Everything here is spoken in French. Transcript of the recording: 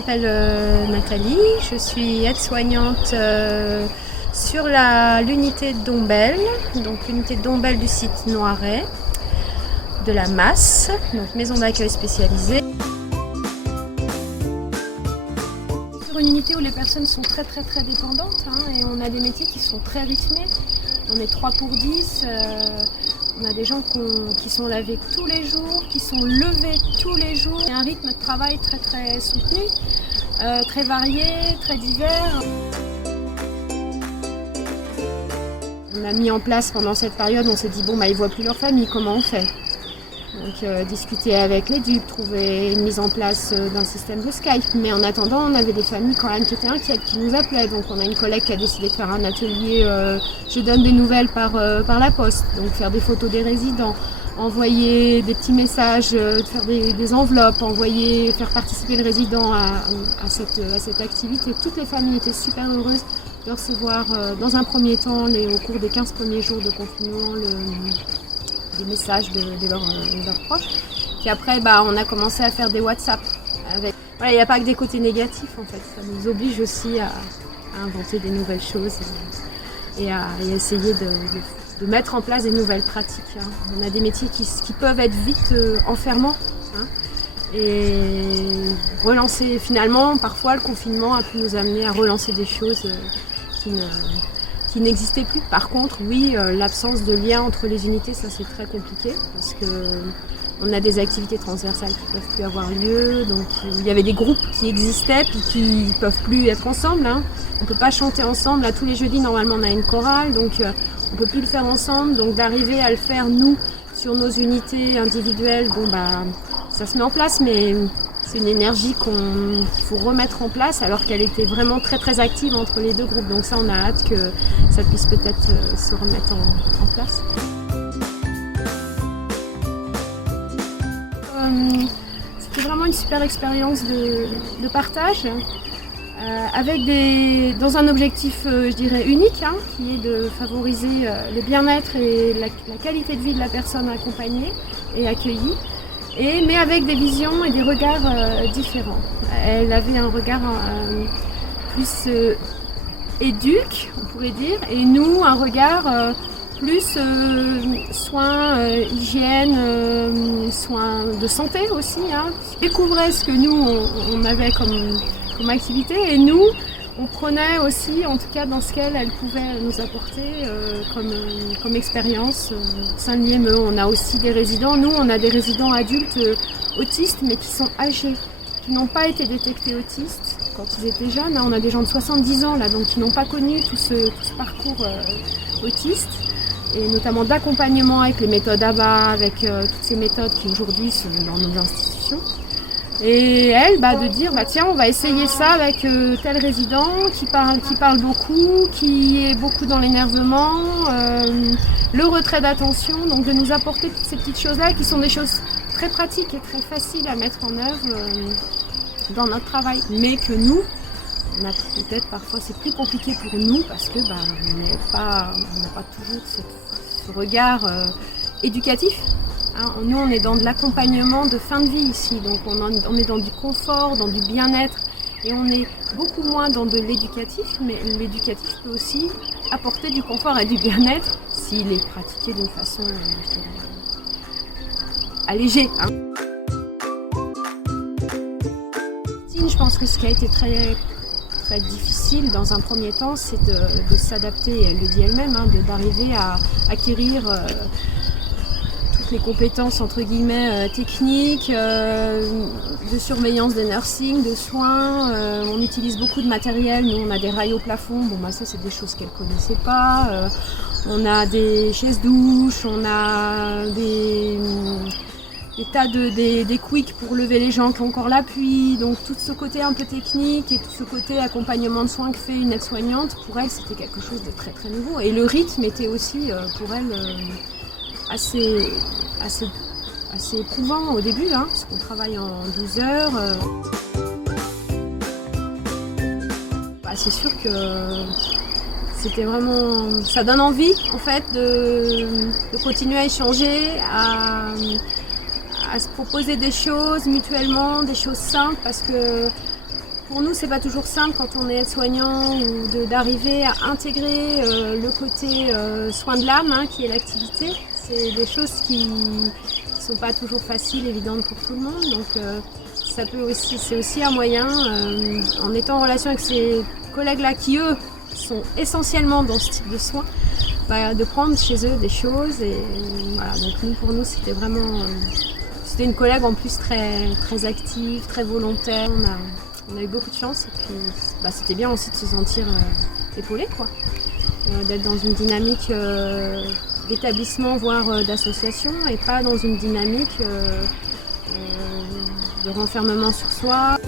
m'appelle Nathalie, je suis aide-soignante sur l'unité de Dombasle, donc l'unité de Dombasle du site Noiret, de la Masse, donc maison d'accueil spécialisée. Sur une unité où les personnes sont très dépendantes et on a des métiers qui sont très rythmés. On est 3 pour 10, on a des gens qui sont lavés tous les jours, qui sont levés tous les jours. Il y a un rythme de travail très soutenu, très varié, très divers. On a mis en place pendant cette période, on s'est dit bon ils ne voient plus leur famille, comment on fait ? Donc discuter avec les DUP, trouver une mise en place d'un système de Skype. Mais en attendant, on avait des familles quand même qui étaient inquiètes, qui nous appelaient. Donc on a une collègue qui a décidé de faire un atelier je donne des nouvelles par la poste. Donc faire des photos des résidents, envoyer des petits messages, faire des enveloppes, faire participer le résident à cette activité. Toutes les familles étaient super heureuses de recevoir dans un premier temps, au cours des 15 premiers jours de confinement, des messages de leurs proches. Puis après, on a commencé à faire des WhatsApp. Il n'y a pas que des côtés négatifs en fait. Ça nous oblige aussi à inventer des nouvelles choses et à essayer de mettre en place des nouvelles pratiques. On a des métiers qui peuvent être vite enfermants. Et relancer, finalement, parfois le confinement a pu nous amener à relancer des choses qui n'existait plus. Par contre, oui, l'absence de lien entre les unités, ça c'est très compliqué parce qu'on a des activités transversales qui ne peuvent plus avoir lieu. Donc il y avait des groupes qui existaient puis qui ne peuvent plus être ensemble. On ne peut pas chanter ensemble. Là, tous les jeudis, normalement, on a une chorale, donc on ne peut plus le faire ensemble. Donc d'arriver à le faire, nous, sur nos unités individuelles, ça se met en place, mais c'est une énergie qu'il faut remettre en place alors qu'elle était vraiment très active entre les deux groupes. Donc ça, on a hâte que ça puisse peut-être se remettre en place. C'était vraiment une super expérience de partage dans un objectif, je dirais, unique, qui est de favoriser le bien-être et la qualité de vie de la personne accompagnée et accueillie. Mais avec des visions et des regards différents. Elle avait un regard plus éduque, on pourrait dire, et nous, un regard plus soins, hygiène, soins de santé aussi. Découvrait ce que nous, on avait comme activité, et nous, on prenait aussi, en tout cas dans ce qu'elle pouvait nous apporter comme expérience. Au sein de l'IME, on a aussi des résidents. Nous, on a des résidents adultes autistes, mais qui sont âgés, qui n'ont pas été détectés autistes quand ils étaient jeunes. On a des gens de 70 ans, là, donc qui n'ont pas connu tout ce parcours autiste, et notamment d'accompagnement avec les méthodes ABA, avec toutes ces méthodes qui aujourd'hui sont dans nos institutions. Et elle, de dire, tiens, on va essayer ça avec tel résident qui parle beaucoup, qui est beaucoup dans l'énervement, le retrait d'attention, donc de nous apporter toutes ces petites choses-là qui sont des choses très pratiques et très faciles à mettre en œuvre dans notre travail. Mais que nous, on a peut-être parfois, c'est plus compliqué pour nous parce que on n'a pas toujours ce regard éducatif. Nous, on est dans de l'accompagnement de fin de vie ici, donc on est dans du confort, dans du bien-être, et on est beaucoup moins dans de l'éducatif, mais l'éducatif peut aussi apporter du confort et du bien-être s'il est pratiqué d'une façon allégée. Je pense que ce qui a été très difficile dans un premier temps, c'est de s'adapter, elle le dit elle-même, d'arriver à acquérir les compétences entre guillemets techniques, de surveillance des nursing, de soins. On utilise beaucoup de matériel. Nous, on a des rails au plafond. Ça, c'est des choses qu'elle ne connaissait pas. On a des chaises douches, on a des des quicks pour lever les gens qui ont encore l'appui. Donc tout ce côté un peu technique et tout ce côté accompagnement de soins que fait une aide-soignante, pour elle, c'était quelque chose de très nouveau. Et le rythme était aussi pour elle assez éprouvant au début, parce qu'on travaille en 12 heures. C'est sûr que c'était vraiment... Ça donne envie, en fait, de continuer à échanger, à se proposer des choses mutuellement, des choses simples, parce que Pour nous, c'est pas toujours simple quand on est aide-soignant ou d'arriver à intégrer le côté soin de l'âme, hein, qui est l'activité. C'est des choses qui sont pas toujours faciles, évidentes pour tout le monde. Donc c'est aussi un moyen, en étant en relation avec ces collègues-là qui, eux, sont essentiellement dans ce type de soins, de prendre chez eux des choses. Et voilà, donc pour nous, c'était vraiment... c'était une collègue en plus très, très active, très volontaire. On a eu beaucoup de chance et puis c'était bien aussi de se sentir épaulé, quoi. D'être dans une dynamique d'établissement, voire d'association, et pas dans une dynamique de renfermement sur soi.